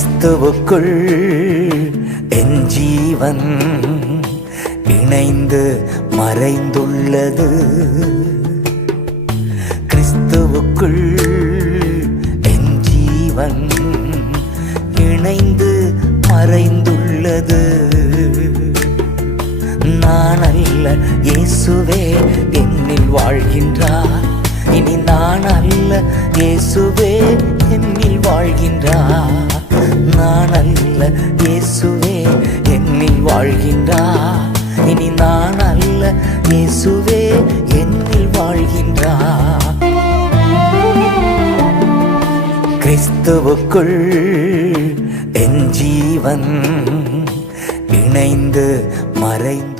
கிறிஸ்துவுக்குள் என் ஜீவன் இணைந்து மறைந்துள்ளது. கிறிஸ்துவுக்குள் என் ஜீவன் இணைந்து மறைந்துள்ளது. நான் அல்ல இயேசுவே என்னில் வாழ்கின்றார். இனி நான் அல்ல இயேசுவே என்னில் வாழ்கின்றார். அல்ல இயேசுவே என்னில் வாழ்கின்றார். இனி நான் அல்ல இயேசுவே என்னில் வாழ்கின்றார். கிறிஸ்துவுக்குள் என் ஜீவன் இணைந்து மறைந்து